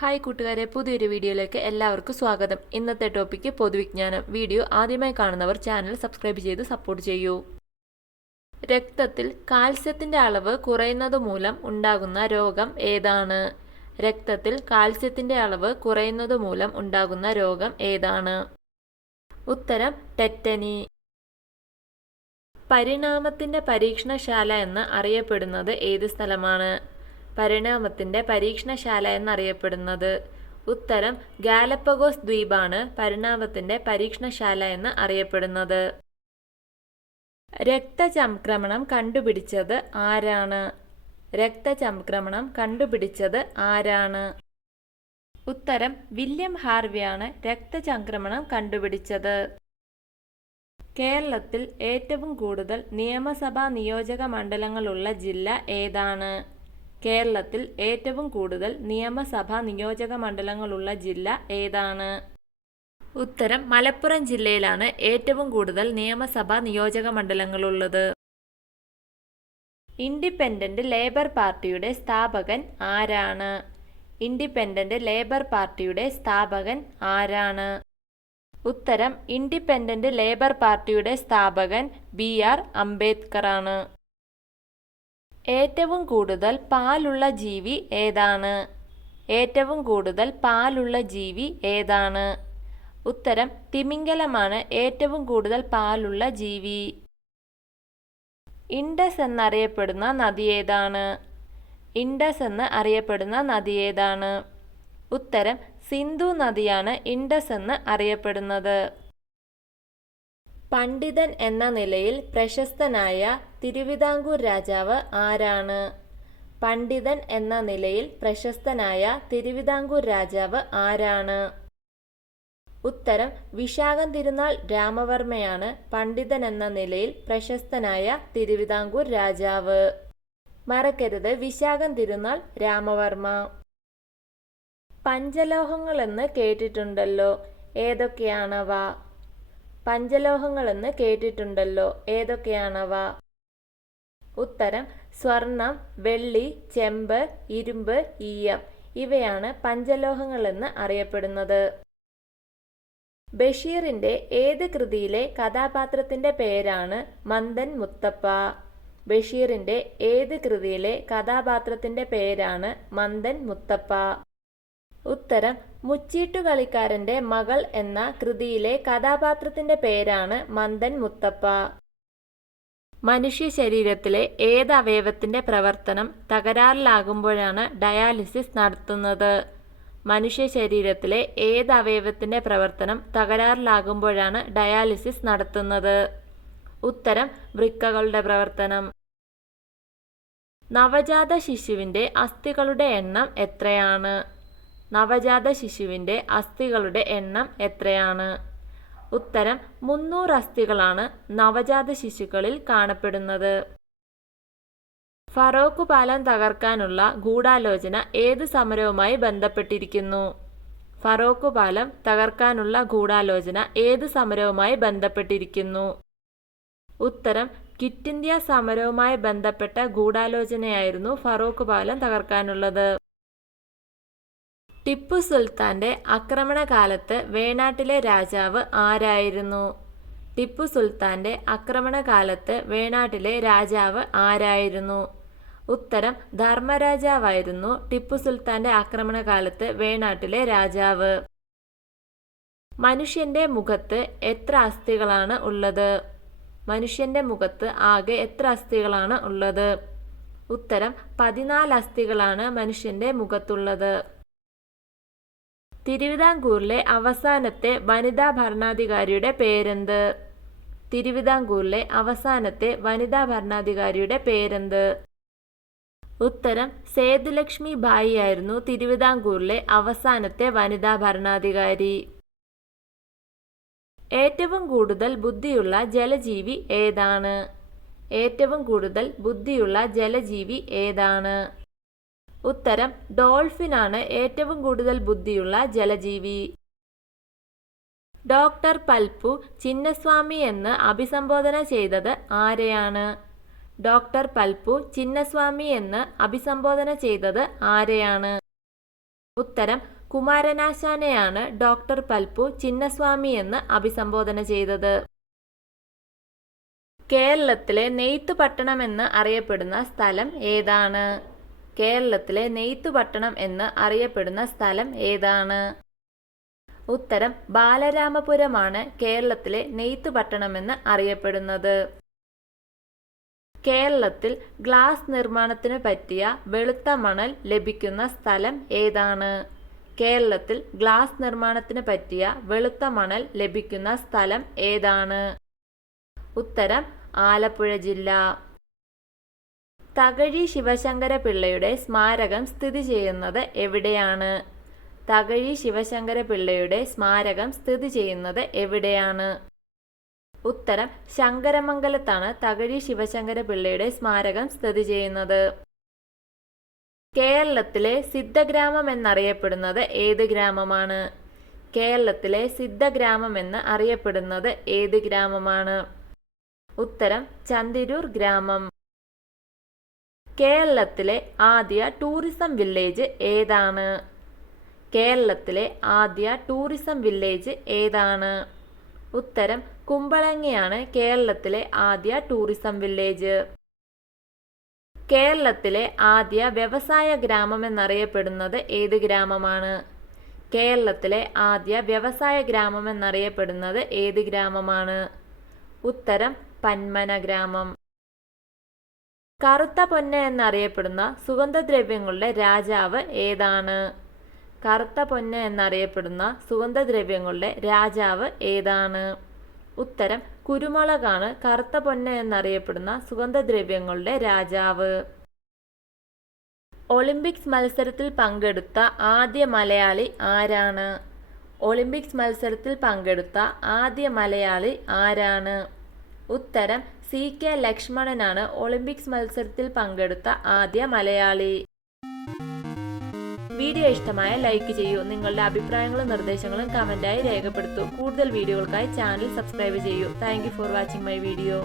Hi കൂട്ടുകാരെ, പുതിയൊരു വീഡിയോയിലേക്ക് എല്ലാവർക്കും സ്വാഗതം. ഇന്നത്തെ ടോപ്പിക്ക് പൊതുവിജ്ഞാനം. വീഡിയോ ആദ്യമായി കാണുന്നവർ ചാനൽ സബ്സ്ക്രൈബ് ചെയ്ത് സപ്പോർട്ട് ചെയ്യൂ. രക്തത്തിൽ കാൽസ്യത്തിന്റെ അളവ് കുറയുന്നത് മൂലം ഉണ്ടാകുന്ന രോഗം ഏതാണ്? രക്തത്തിൽ കാൽസ്യത്തിന്റെ അളവ് കുറയുന്നത് മൂലം ഉണ്ടാകുന്ന രോഗം ഏതാണ്? ഉത്തരം ടെറ്റനി. പരിണാമത്തിന്റെ പരീക്ഷണശാല എന്ന് അറിയപ്പെടുന്നത് ഏത് സ്ഥലമാണ്? പരിണാമത്തിന്റെ പരീക്ഷണശാല എന്നറിയപ്പെടുന്നത്. ഉത്തരം ഗാലപ്പഗോസ് ദ്വീപാണ് പരിണാമത്തിന്റെ പരീക്ഷണശാല എന്ന് അറിയപ്പെടുന്നത്. രക്തചംക്രമണം കണ്ടുപിടിച്ചത് ആരാണ്? രക്തചംക്രമണം കണ്ടുപിടിച്ചത് ആരാണ്? ഉത്തരം വില്യം ഹാർവിയാണ് രക്തചംക്രമണം കണ്ടുപിടിച്ചത്. കേരളത്തിൽ ഏറ്റവും കൂടുതൽ നിയമസഭാ നിയോജക മണ്ഡലങ്ങളുള്ള ജില്ല ഏതാണ്? കേരളത്തിൽ ഏറ്റവും കൂടുതൽ നിയമസഭാ നിയോജക മണ്ഡലങ്ങളുള്ള ജില്ല ഏതാണ്? ഉത്തരം മലപ്പുറം ജില്ലയിലാണ് ഏറ്റവും കൂടുതൽ നിയമസഭാ നിയോജക മണ്ഡലങ്ങളുള്ളത്. ഇൻഡിപെൻഡന്റ് ലേബർ പാർട്ടിയുടെ സ്ഥാപകൻ ആരാണ്? ഇൻഡിപെൻഡന്റ് ലേബർ പാർട്ടിയുടെ സ്ഥാപകൻ ആരാണ്? ഉത്തരം ഇൻഡിപെൻഡന്റ് ലേബർ പാർട്ടിയുടെ സ്ഥാപകൻ BR അംബേദ്കറാണ്. ഏറ്റവും കൂടുതൽ പാലുള്ള ജീവി ഏതാണ്? ഏറ്റവും കൂടുതൽ പാലുള്ള ജീവി ഏതാണ്? ഉത്തരം തിമിംഗലമാണ് ഏറ്റവും കൂടുതൽ പാലുള്ള ജീവി. ഇൻഡസ് എന്നറിയപ്പെടുന്ന നദി ഏതാണ്? ഇൻഡസ് എന്ന് അറിയപ്പെടുന്ന നദി ഏതാണ്? ഉത്തരം സിന്ധു നദിയാണ് ഇൻഡസ് എന്ന് അറിയപ്പെടുന്നത്. പണ്ഡിതൻ എന്ന നിലയിൽ പ്രശസ്തനായ തിരുവിതാംകൂർ രാജാവ് ആരാണ്? പണ്ഡിതൻ എന്ന നിലയിൽ പ്രശസ്തനായ തിരുവിതാംകൂർ രാജാവ് ആരാണ്? ഉത്തരം വിശാഖം തിരുനാൾ രാമവർമ്മയാണ് പണ്ഡിതൻ എന്ന നിലയിൽ പ്രശസ്തനായ തിരുവിതാംകൂർ രാജാവ്. മറക്കരുത്, വിശാഖം തിരുനാൾ രാമവർമ്മ. പഞ്ചലോഹങ്ങളെന്ന് കേട്ടിട്ടുണ്ടല്ലോ, ഏതൊക്കെയാണവ? പഞ്ചലോഹങ്ങളെന്ന് കേട്ടിട്ടുണ്ടല്ലോ, ഏതൊക്കെയാണവ? ഉത്തരം സ്വർണം, വെള്ളി, ചെമ്പ്, ഇരുമ്പ്, ഈയം. ഇവയാണ് പഞ്ചലോഹങ്ങളെന്ന് അറിയപ്പെടുന്നത്. ബഷീറിന്റെ ഏത് കൃതിയിലെ കഥാപാത്രത്തിന്റെ പേരാണ് മന്ദൻ മുത്തപ്പ? ബഷീറിന്റെ ഏത് കൃതിയിലെ കഥാപാത്രത്തിന്റെ പേരാണ് മന്ദൻ മുത്തപ്പ? ഉത്തരം മുച്ചീട്ടുകളിക്കാരന്റെ മകൾ എന്ന കൃതിയിലെ കഥാപാത്രത്തിന്റെ പേരാണ് മന്ദൻ മുത്തപ്പ. മനുഷ്യ ശരീരത്തിലെ ഏത് അവയവത്തിന്റെ പ്രവർത്തനം തകരാറിലാകുമ്പോഴാണ് ഡയാലിസിസ് നടത്തുന്നത്? മനുഷ്യ ശരീരത്തിലെ ഏത് അവയവത്തിന്റെ പ്രവർത്തനം തകരാറിലാകുമ്പോഴാണ് ഡയാലിസിസ് നടത്തുന്നത്? ഉത്തരം വൃക്കകളുടെ പ്രവർത്തനം. നവജാത ശിശുവിന്റെ അസ്ഥികളുടെ എണ്ണം എത്രയാണ്? നവജാത ശിശുവിന്റെ അസ്ഥികളുടെ എണ്ണം എത്രയാണ്? ഉത്തരം 300 അസ്ഥികളാണ് നവജാത ശിശുക്കളിൽ കാണപ്പെടുന്നത്. ഫറോക്ക് പാലം തകർക്കാനുള്ള ഗൂഢാലോചന ഏത് സമരവുമായി ബന്ധപ്പെട്ടിരിക്കുന്നു? ഫറോക്ക് പാലം തകർക്കാനുള്ള ഗൂഢാലോചന ഏത് സമരവുമായി ബന്ധപ്പെട്ടിരിക്കുന്നു? ഉത്തരം ക്വിറ്റ് ഇന്ത്യ സമരവുമായി ബന്ധപ്പെട്ട ഗൂഢാലോചനയായിരുന്നു ഫറോക്ക് പാലം തകർക്കാനുള്ളത്. ടിപ്പു സുൽത്താന്റെ ആക്രമണകാലത്ത് വേണാട്ടിലെ രാജാവ് ആരായിരുന്നു? ടിപ്പു സുൽത്താന്റെ ആക്രമണകാലത്ത് വേണാട്ടിലെ രാജാവ് ആരായിരുന്നു? ഉത്തരം ധർമ്മരാജാവായിരുന്നു ടിപ്പു സുൽത്താന്റെ ആക്രമണകാലത്ത് വേണാട്ടിലെ രാജാവ്. മനുഷ്യന്റെ മുഖത്ത് എത്ര അസ്ഥികളാണ് ഉള്ളത്? മനുഷ്യന്റെ മുഖത്ത് ആകെ എത്ര അസ്ഥികളാണ് ഉള്ളത്? ഉത്തരം 14 അസ്ഥികളാണ് മനുഷ്യന്റെ മുഖത്തുള്ളത്. തിരുവിതാംകൂറിലെ അവസാനത്തെ വനിതാ ഭരണാധികാരിയുടെ പേരെന്ത്? തിരുവിതാംകൂറിലെ അവസാനത്തെ വനിതാ ഭരണാധികാരിയുടെ പേരെന്ത്? ഉത്തരം സേതുലക്ഷ്മി ബായി ആയിരുന്നു തിരുവിതാംകൂറിലെ അവസാനത്തെ വനിതാ ഭരണാധികാരി. ഏറ്റവും കൂടുതൽ ബുദ്ധിയുള്ള ജലജീവി ഏതാണ്? ഏറ്റവും കൂടുതൽ ബുദ്ധിയുള്ള ജലജീവി ഏതാണ്? ഉത്തരം ഡോൾഫിനാണ് ഏറ്റവും കൂടുതൽ ബുദ്ധിയുള്ള ജലജീവി. ഡോക്ടർ പൽപ്പു ചിന്നസ്വാമി എന്ന് അഭിസംബോധന ചെയ്തത് ആരെയാണ്? ഡോക്ടർ പൽപ്പു ചിന്നസ്വാമി എന്ന് അഭിസംബോധന ചെയ്തത് ആരെയാണ്? ഉത്തരം കുമാരനാശാനെയാണ് ഡോക്ടർ പൽപു ചിന്നസ്വാമി എന്ന് അഭിസംബോധന ചെയ്തത്. കേരളത്തിലെ നെയ്ത്ത് പട്ടണം എന്ന് അറിയപ്പെടുന്ന സ്ഥലം ഏതാണ്? കേരളത്തിലെ നെയ്ത്ത് പട്ടണം എന്ന് അറിയപ്പെടുന്ന സ്ഥലം ഏതാണ്? ഉത്തരം ബാലരാമപുരമാണ് കേരളത്തിലെ നെയ്ത്ത് പട്ടണമെന്ന് അറിയപ്പെടുന്നത്. കേരളത്തിൽ ഗ്ലാസ് നിർമ്മാണത്തിന് പറ്റിയ വെളുത്ത മണൽ ലഭിക്കുന്ന സ്ഥലം ഏതാണ്? കേരളത്തിൽ ഗ്ലാസ് നിർമ്മാണത്തിന് പറ്റിയ വെളുത്ത മണൽ ലഭിക്കുന്ന സ്ഥലം ഏതാണ്? ഉത്തരം ആലപ്പുഴ ജില്ല. തകഴി ശിവശങ്കര പിള്ളയുടെ സ്മാരകം സ്ഥിതി ചെയ്യുന്നത് എവിടെയാണ്? തകഴി ശിവശങ്കര പിള്ളയുടെ സ്മാരകം സ്ഥിതി ചെയ്യുന്നത് എവിടെയാണ്? ഉത്തരം ശങ്കരമംഗലത്താണ് തകഴി ശിവശങ്കര പിള്ളയുടെ സ്മാരകം സ്ഥിതി ചെയ്യുന്നത്. കേരളത്തിലെ സിദ്ധഗ്രാമം എന്നറിയപ്പെടുന്നത് ഏത് ഗ്രാമമാണ്? കേരളത്തിലെ സിദ്ധഗ്രാമം എന്ന് അറിയപ്പെടുന്നത് ഏത് ഗ്രാമമാണ്? ഉത്തരം ചന്തിരൂർ ഗ്രാമം. കേരളത്തിലെ ആദ്യ ടൂറിസം വില്ലേജ് ഏതാണ്? കേരളത്തിലെ ആദ്യ ടൂറിസം വില്ലേജ് ഏതാണ്? ഉത്തരം കുമ്പളങ്ങിയാണ് കേരളത്തിലെ ആദ്യ ടൂറിസം വില്ലേജ്. കേരളത്തിലെ ആദ്യ വ്യവസായ ഗ്രാമം എന്നറിയപ്പെടുന്നത് ഏത് ഗ്രാമമാണ്? കേരളത്തിലെ ആദ്യ വ്യവസായ ഗ്രാമം എന്നറിയപ്പെടുന്നത് ഏത് ഗ്രാമമാണ്? ഉത്തരം പന്മന ഗ്രാമം. കറുത്ത പൊന്ന് എന്നറിയപ്പെടുന്ന സുഗന്ധദ്രവ്യങ്ങളുടെ രാജാവ് ഏതാണ്? കറുത്ത പൊന്ന് എന്നറിയപ്പെടുന്ന സുഗന്ധദ്രവ്യങ്ങളുടെ രാജാവ് ഏതാണ്? ഉത്തരം കുരുമുളകാണ് കറുത്ത പൊന്ന് എന്നറിയപ്പെടുന്ന സുഗന്ധദ്രവ്യങ്ങളുടെ രാജാവ്. ഒളിമ്പിക്സ് മത്സരത്തിൽ പങ്കെടുത്ത ആദ്യ മലയാളി ആരാണ്? ഒളിമ്പിക്സ് മത്സരത്തിൽ പങ്കെടുത്ത ആദ്യ മലയാളി ആരാണ്? ഉത്തരം CK ലക്ഷ്മണനാണ് ഒളിമ്പിക്സ് മത്സരത്തിൽ പങ്കെടുത്ത ആദ്യ മലയാളി. വീഡിയോ ഇഷ്ടമായ ലൈക്ക് ചെയ്യൂ. നിങ്ങളുടെ അഭിപ്രായങ്ങളും നിർദ്ദേശങ്ങളും കമന്റായി രേഖപ്പെടുത്തൂ. കൂടുതൽ വീഡിയോകൾക്കായി ചാനൽ സബ്സ്ക്രൈബ് ചെയ്യൂ. Thank you for watching my video.